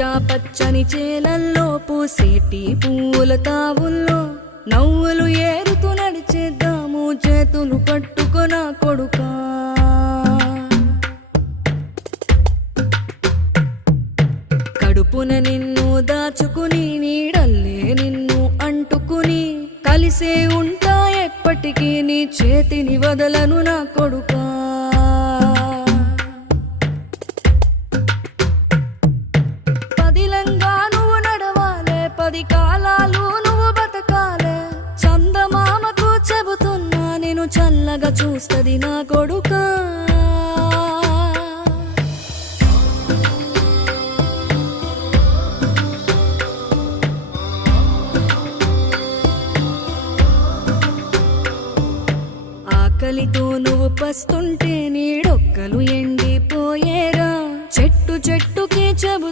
పచ్చా పచ్చని చేలల్లో పూసేటి పూల తావుల్లో నవ్వులు ఏరుతూ నడిచేద్దాము చేతులు పట్టుకొన కొడుకా. కడుపున నిన్ను దాచుకుని నీడల్లే నిన్ను అంటుకుని కలిసే ఉంటా ఎప్పటికీ నీ చేతిని వదలను నా కొడుకా. పదిలంగా నువ్వు నడవాలే, 10 కాలాలు నువ్వు బతకాలే. చందమామకు చెబుతున్నా నేను చల్లగా చూస్తది నా కొడుకా. ఆకలితో నువ్వు పస్తుంటే నీడొక్కలు ఎండిపోయేరా. చెట్టు చెట్టుకి చెబుతూ